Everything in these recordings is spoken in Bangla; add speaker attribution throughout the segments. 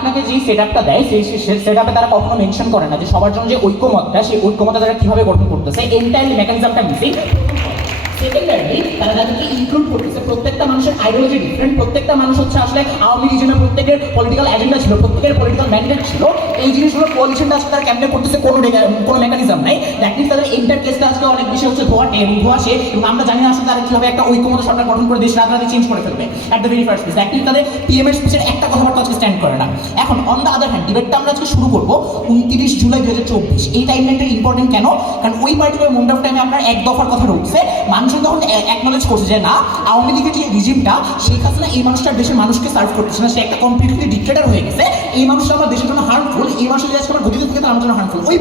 Speaker 1: আপনাকে যে সেট আপটা দেয়, সেই সেট আপে তারা কখনো মেনশন করে না যে সবার জন্য যে ঐক্যমতটা, সেই ঐক্যমতটা তারা কীভাবে গঠন করতেছে এন্টায়ারলি মেকানিজমটা মিসিং তারা করতেছে, প্রত্যেকটা মানুষের ডিফারেন্ট প্রত্যেকটা মানুষ হচ্ছে আসলে আওয়ামী প্রত্যেকের পলিটিক্যাল ছিল, প্রত্যেকের ছিল। এই জিনিসগুলো তারা করতেছে, কোনো কোনো মেকানিজম নাই। তাদের অনেক বেশি হচ্ছে এবং এবং আমরা জানি তারা কীভাবে একটা ঐক্যমত সরকার গঠন করে চেঞ্জ করে ফার্স্ট তাদের একটা কথাবার্তা স্ট্যান্ড করে না। এখন অন দ্য আদার হ্যান্ড ডিবেটটা আমরা আজকে শুরু করব উনত্রিশ জুলাই দু হাজার চব্বিশ। এই টাইমলাইনটা ইম্পর্টেন্ট কেন? কারণ ওই পার্টিকুলার মুন্ড অফ টাইমে আপনার এক দফার কথা রয়েছে। মানুষ তখন অ্যাকনোলেজ করছে যে, না, আওয়ামী লীগের যে রিজিমটা শেখ হাসিনা এই মানুষটার দেশের মানুষকে সার্ভ করতেছে না। সে একটা কমপ্লিটলি ডিক্টেটার হয়ে গেছে। এই মানুষটা আমার দেশের জন্য হার্মফুল এই মানুষের যে আজকে আমার গতিতে থেকে, তার জন্য হার্মফুল ওই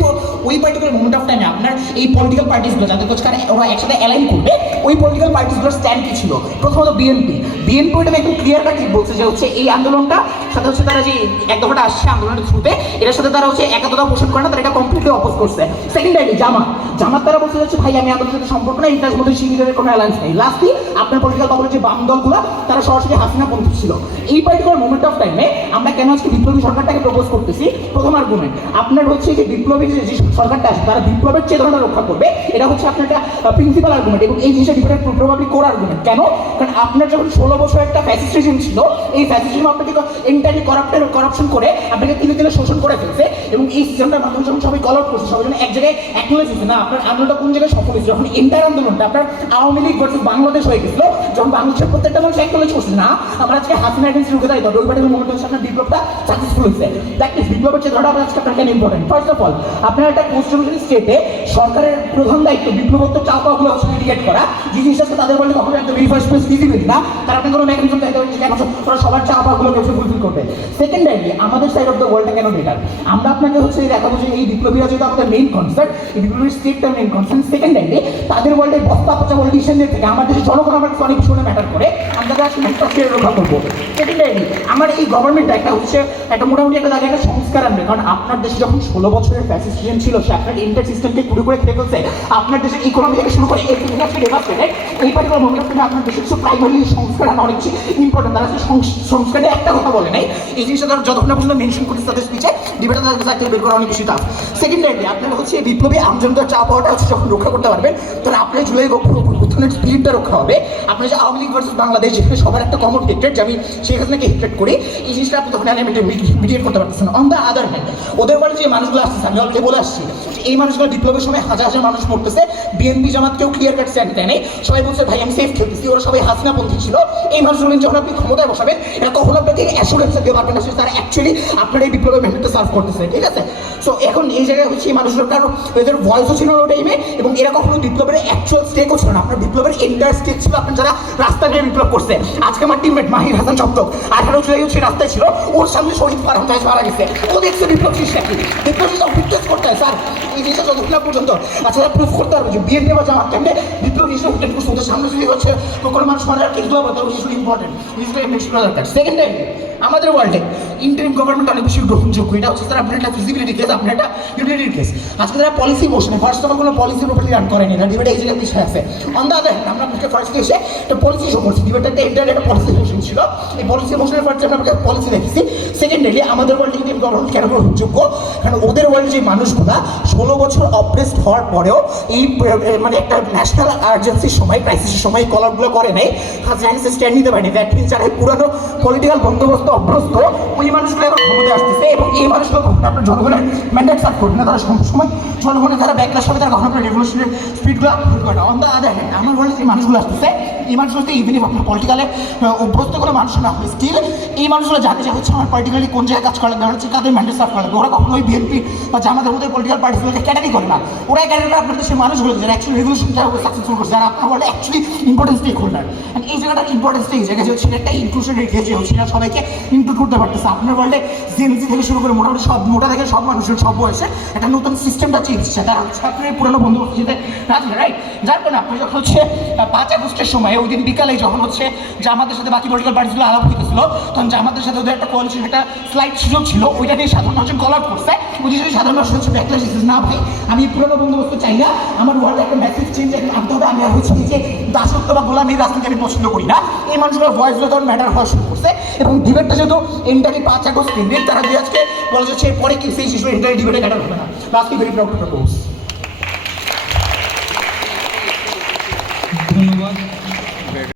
Speaker 1: ওই পার্টিকুলার মুভমেন্ট অফ টাইমে আপনার এই পলিটিক্যাল পার্টিসগুলো যাদের কোচকার ওরা একসাথে অ্যালাইন করবে, ওই পলিটিক্যাল পার্টিসগুলোর স্ট্যান্ড কি ছিল? প্রথমত বিএনপি বিএনপি ওইটা একদম ক্লিয়ার কাট বলছে যে, হচ্ছে এই আন্দোলনটা, সাথে হচ্ছে তারা যে এক দফাটা আসছে আন্দোলনের থ্রুতে এটার সাথে তারা হচ্ছে পোষণ করে না, তারা এটা কমপ্লিটলি অপোজ করছে। সেকেন্ডারি জামাত। জামাত তারা ভাই, আমি আন্দোলনের সাথে সম্পর্ক না ইন্টারের মধ্যে শিবিরের কোনো অ্যালায়েন্স নেই। লাস্টলি আপনার পলিটিক্যাল দলের যে বাম দলগুলো, তারা সরাসরি হাসিনা ছিল। এই পার্টিকুলার মোমেন্ট অফ টাইমে আমরা কেন আজকে বিপ্লবী সরকারটাকে প্রপোজ করতেছি? প্রথম আর্গুমেন্ট আপনার হচ্ছে যে বিপ্লবী যে সরকারটা আছে, তারা বিপ্লবের চেতনাটা রক্ষা করবে। এটা হচ্ছে আপনার একটা প্রিন্সিপাল আর্গুমেন্ট এবং এই জিনিসটা ডিফারেন্ট প্রভাবলি কোর আর্গুমেন্ট কেন? কারণ আপনার যখন ষোলো বছর একটা ফ্যাসিস্ট ছিল, এই ফ্যাসিস্ট আপনাকে এন্টারলি করাপ্টের করাপশন করে আপনাকে তিলে তিলে শোষণ করে ফেলছে এবং এই সিস্টেমটার মাধ্যমে যখন সবাই কল করছে, সবাই যখন এক জায়গায় অ্যাকনোলেজ হচ্ছে না, আপনার আন্দোলনটা কোন জায়গায় সফল হয়েছে? যখন এন্টার আন্দোলনটা আপনার আওয়ামী লীগ ভার্সেস বাংলাদেশ হয়ে গেছিল, যখন বাংলাদেশের প্রত্যেকটা মানুষ অ্যাকনোলেজ করছে, না, আমরা আজকে হাসিনা এগেন্সি রুখে দাঁড়িয়ে ওই পার্টির মুভমেন্ট হচ্ছে আপনার বিপ্লবটা সাকসেসফুল হয়েছে। দ্যাট মিনস বিপ্লবের চেতনাটা আপনার আজকে আপনার কেন ইম্পর্টেন্ট ফার্স্ট অফ অল আপনার একটা কনস্টিটিউশন স্টেটে সরকারের প্রধান দায়িত্ব বিপ্লবোত্তর চাপাগুলো হচ্ছে মিটিগেট করা। যে জিনিসটা তাদের বলে কখনো একটা ভেরি ফার্স্ট প্লেস ফিজিবিল না। তারা আপনি কোনো মেকানিজম যে কেন ওরা সবার চাপাগুলো কেউ ফুলফিল করবে। সেকেন্ডারি আমাদের সাইড অফ দ্য ওয়ার্ল্ডটা কেন বেটার আমরা আপনাকে হচ্ছে এই দেখাবো যে এই বিপ্লবীরা যেহেতু আমাদের মেইন কনসার্ট এই বিপ্লবীর স্টেটটা মেইন কনসার্ন সেকেন্ডারি তাদের ওয়ার্ল্ডের বস্তা পচা পলিটিশিয়ানদের থেকে, আমাদের জনগণ আমার অনেক শুনে ম্যাটার করে, আমরা আসলে ইনফ্রাস্ট্রাকচার রক্ষা করব। সেকেন্ডারি আমার এই গভর্নমেন্ট একটা হচ্ছে একটা মোটামুটি একটা জায়গায় একটা সংস্কার আনবে, কারণ আপনার দেশে যখন ষোলো বছরের ফ্যাসিস্ট ছিল সে আপনার ইন্টার সিস্টেমকে পুরো করে খেয়ে ফেলছে, আপনার দেশের ইকোনমি থেকে শুরু করে এই পার্টিকুলার মুভমেন্ট থেকে আপনার দেশের প্রাইমারি সংস্কার আনা অনেক ইম্পর্টেন্ট তারা সংস্কারে একটা কথা বলে নাই, এই জিনিসটা তারা যতক্ষণ না পর্যন্ত মেনশন করছে তাদের স্পিচে ডিবেটার তাদের বের করা অনেক বেশি টাফ সেকেন্ডারি আপনারা হচ্ছে বিপ্লবী আমজনতার চা পাওয়াটা হচ্ছে যখন রক্ষা করতে পারবেন, তাহলে আপনার জুলাই উত্থানের স্পিরিটটা রক্ষা হবে আপনার যে আওয়ামী লীগ ভার্সেস বাংলাদেশ, যেখানে সবার একটা কমন হেট্রেড যে আমি শেখ হাসিনাকে হেট্রেড করি, এই জিনিসটা আপনি তখন মিডিয়েট করতে পারতেছেন অন দ্য আদার হ্যান্ড ওদের বলে যে মানুষগুলো আসতেছে, আমি অলরেডি বলে আসছি এই মানুষগুলো বিপ্লবের সময় হাজার হাজার মানুষ মরতেছে। বিএনপি জামাত কেউ ক্লিয়ার কাট স্ট্যান্ড দেয় সবাই বলছে, ভাই, আমি সেফ খেলতেছি। ওরা সবাই হাসিনাপন্থী ছিল। এই মানুষগুলো যখন আপনি ক্ষমতায় বসাবেন কখনো আপনাকে অ্যাসুরেন্স দিতে পারবেন না। তারা অ্যাকচুয়ালি আপনার এই বিপ্লবের মেহনতটা সার্ভ করতেছে, ঠিক আছে? সো এখন এই জায়গায় হচ্ছে এই মানুষগুলো, কারণ এদের ভয়েসও ছিল ওই টাইমে এবং এরা কখনো বিপ্লবের অ্যাকচুয়াল স্টেকও ছিল না। আপনার বিপ্লবের এন্টার স্টেক ছিল আপনার যারা রাস্তা দিয়ে বিপ্লব করছে। আজকে আমার টিমমেট মাহির হাসান চপ্তক আঠারো জুলাই হচ্ছে রাস্তায় ছিল। ওর সামনে শহীদ ফারহান মারা গেছে। ও দেখছে বিপ্লব সৃষ্টি কি বিপ্লব উইটনেস করতে হয়, স্যার। এই জিনিসটা না পর্যন্ত আচ্ছা প্রুফ করতে পারবে যে বিএনপি বা জামাত কেমনে বিপ্লব জিনিসটা করছে সামনে যদি হচ্ছে। কোনো মানুষ মানে তাহলে জিনিসগুলো ইম্পর্টেন্ট জিনিসটা মেনশন করা দরকার সেকেন্ড টাইম আমাদের ওয়ার্ল্ডে ইন্টারিম গভর্নমেন্ট অনেক বেশি গ্রহণযোগ্য। এটা হচ্ছে স্যার আপনার একটা ফিজিবিলিটি কেস আপনার একটা ইউনিটির কেস আজকে তারা পলিসি বসে ফার্স্ট অফ কোনো পলিসির উপরে রান করেনি না ডিবেট এই জায়গায় বিষয় আছে। অন দ্য আদার আমরা আপনাকে ফার্স্ট এসে একটা পলিসি শো করছি। ডিবেট একটা ইন্টার একটা পলিসি মোশন ছিল। এই পলিসি মোশনের ফার্স্ট আমরা আপনাকে পলিসি দেখেছি। সেকেন্ডারি আমাদের ওয়ার্ল্ড ইন্ডিয়ান গভর্নমেন্ট কেন গ্রহণযোগ্য? কারণ ওদের ওয়ার্ল্ড যে মানুষগুলা ষোলো বছর অপ্রেসড হওয়ার পরেও এই মানে একটা ন্যাশনাল আর্জেন্সির সময় ক্রাইসিসের সময় কলারগুলো করে নাই। হাজার স্ট্যান্ড নিতে পারেনি। যারা এই পুরানো পলিটিক্যাল বন্দোবস্ত অভ্যস্ত। ওই মানুষগুলো এখন ক্ষমতায় আসতেছে এবং এই মানুষগুলো কখনো আপনার জনগণের ম্যান্ডেট সার্ভ করবে না। তারা সবসময় জনগণের যারা ব্যাকলাস হবে, তারা কখনো আপনার রেভলিউশনের স্পিডগুলো আপলোড করে না। অন দ্য আদার হ্যান্ড আমার বলে যে মানুষগুলো আসতেছে, এই মানুষগুলো ইভেন আপনার পলিটিক্যালে অভ্যস্ত কোনো মানুষ না হয় স্টিল এই মানুষগুলো জানে যে হচ্ছে আমার পলিটিক্যালি কোন জায়গায় কাজ করা লাগবে হচ্ছে কাদের ম্যান্ডেট সার্ভ করা লাগবে। ওরা কখনো ওই বিএনপি বা জামাতের মধ্যে পলিটিক্যাল পার্টিগুলোকে ক্যাটারি করে না। ওরা ক্যাটারি আপনার দেশের মানুষগুলো যারা অ্যাকচুয়ালি রেভলিউশনটা সাকসেসফুল করছে, যারা আপনার বলে অ্যাকচুয়ালি ইম্পর্টেন্স স্টেক হোল্ডার এই জায়গাটার ইম্পর্টেন্স এই জায়গায় হচ্ছে একটা ইনক্লুশনের রেখে যে হচ্ছে না সবাইকে ইনক্লুড করতে পারতেছে আপনার ওয়ার্ল্ডে জেনজি থেকে শুরু করে মোটামুটি সব, মোটা থেকে সব মানুষের সব বয়সে একটা নতুন সিস্টেমটা চেঞ্জ হচ্ছে। আপনার এই পুরোনো বন্ধু সাথে রাখবে রাইট যার কারণে আপনি যখন হচ্ছে পাঁচ আগস্টের সময় ওই দিন বিকালে যখন হচ্ছে আমাদের সাথে বাকি পলিটিক্যাল পার্টিগুলো আলাপ হইতেছিল, তখন আমাদের সাথে ওদের একটা কোয়ালিশন একটা স্লাইড সুযোগ ছিল, ওইটা নিয়ে সাধারণ মানুষ কল আউট করছে। ওই যে সাধারণ মানুষ হচ্ছে ব্যাকলাস না ভাই, আমি পুরোনো বন্দোবস্ত চাই না, আমার ওয়ার্ল্ডে একটা ম্যাসিভ চেঞ্জ এখন আনতে হবে আমি হচ্ছে যে দাসত্ব বা গোলামি রাজনীতি আমি পছন্দ করি না। এই মানুষগুলোর ভয়েসগুলো তখন ম্যাটার হওয়া শুরু করছে এবং ডিবেটটা ইন্টারি পাঁচ আগস্ট দিন তারা দিয়ে আজকে বলা যাচ্ছে পরে কি সেই শিশু ইন্টারি ডিবেটে ম্যাটার হবে না। Last very proud